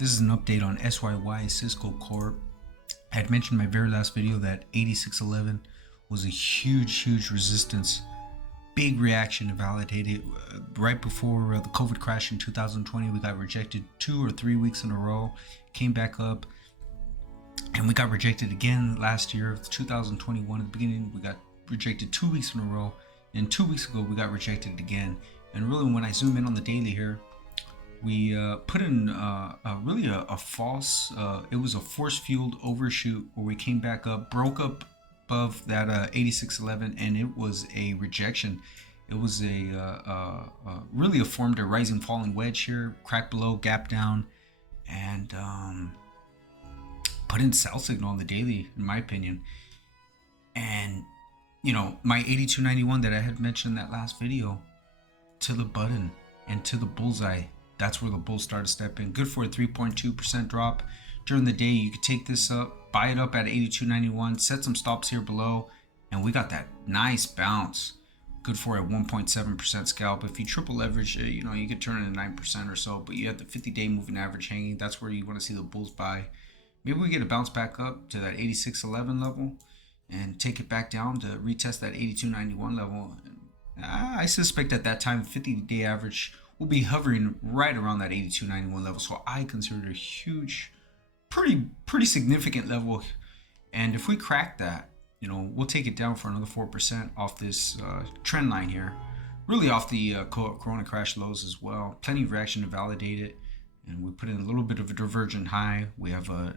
This is an update on SYY Sysco Corp. I had mentioned in my very last video that 8611 was a huge resistance, big reaction to validate it. Right before the COVID crash in 2020, we got rejected 2 or 3 weeks in a row, came back up, and we got rejected again last year, 2021. At the beginning, we got rejected 2 weeks in a row, and 2 weeks ago, we got rejected again. And really, when I zoom in on the daily here, we put in really a false, it was a force-fueled overshoot where we came back up, broke up above that 8611, and it was a rejection. It was really formed a rising falling wedge here, crack below, gap down, and put in sell signal on the daily, in my opinion. And you know, my 8291 that I had mentioned in that last video, to the button and to the bullseye. That's where the bulls started stepping. Good for a 3.2% drop. During the day, you could take this up, buy it up at 82.91, set some stops here below, and we got that nice bounce. Good for a 1.7% scalp. If you triple leverage, you know, you could turn it into 9% or so, but you have the 50-day moving average hanging. That's where you want to see the bulls buy. Maybe we get a bounce back up to that 86.11 level and take it back down to retest that 82.91 level. I suspect at that time, 50-day average will be hovering right around that 82.91 level. So I consider it a huge, pretty significant level. And if we crack that, you know, we'll take it down for another 4% off this trend line here. Really off the Corona crash lows as well. Plenty of reaction to validate it. And we put in a little bit of a divergent high. We have a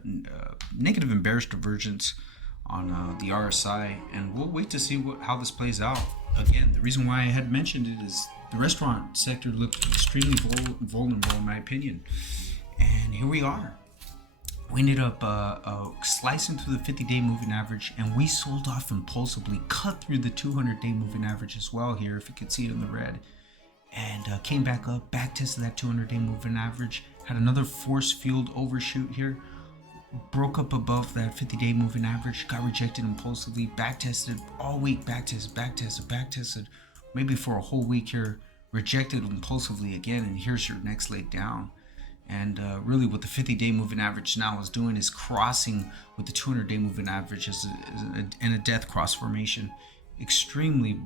negative and bearish divergence on the RSI, and we'll wait to see how this plays out. Again, the reason why I had mentioned it is the restaurant sector looked extremely vulnerable in my opinion, and here we are. We ended up slicing through the 50-day moving average, and we sold off impulsively, cut through the 200-day moving average as well here, if you could see it in the red, and came back up, back tested that 200-day moving average, had another force-fueled overshoot here, broke up above that 50-day moving average, got rejected impulsively, back tested all week, back tested, maybe for a whole week here, rejected impulsively again, and here's your next leg down. And really what the 50-day moving average now is doing is crossing with the 200-day moving average in a death cross formation. Extremely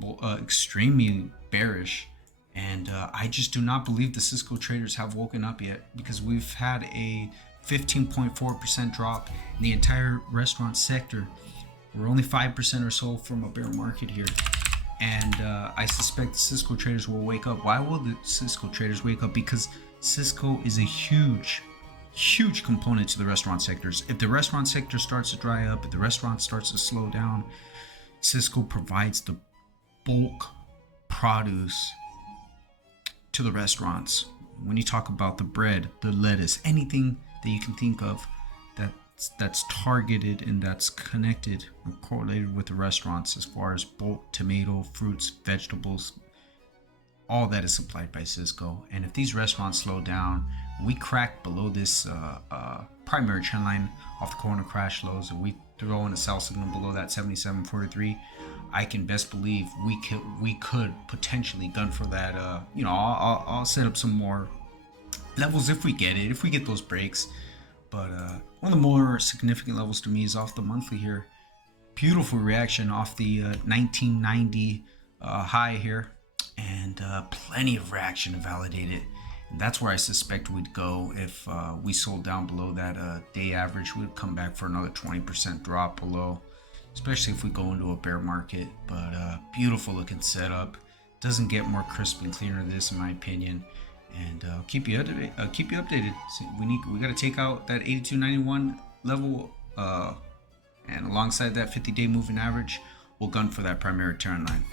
bearish. And I just do not believe the Sysco traders have woken up yet, because we've had a 15.4% drop in the entire restaurant sector. We're only 5% or so from a bear market here. And I suspect the Sysco traders will wake up. Why will the Sysco traders wake up? Because Sysco is a huge component to the restaurant sectors. If the restaurant sector starts to dry up, if the restaurant starts to slow down, Sysco provides the bulk produce to the restaurants. When you talk about the bread, the lettuce, anything that you can think of that's targeted and that's connected or correlated with the restaurants, as far as bulk tomato, fruits, vegetables, all that is supplied by Sysco. And if these restaurants slow down, we crack below this primary trend line off the Corona crash lows, and we throw in a sell signal below that 77.43, I can best believe we could potentially gun for that. You know, I'll set up some more levels if we get it, if we get those breaks. But one of the more significant levels to me is off the monthly here. Beautiful reaction off the 1990 high here, and plenty of reaction to validate it. And that's where I suspect we'd go if we sold down below that day average. We'd come back for another 20% drop below, especially if we go into a bear market. But beautiful looking setup. Doesn't get more crisp and cleaner than this, in my opinion. And I'll keep you updated. So we got to take out that 82.91 level, and alongside that 50-day moving average, we'll gun for that primary trend line.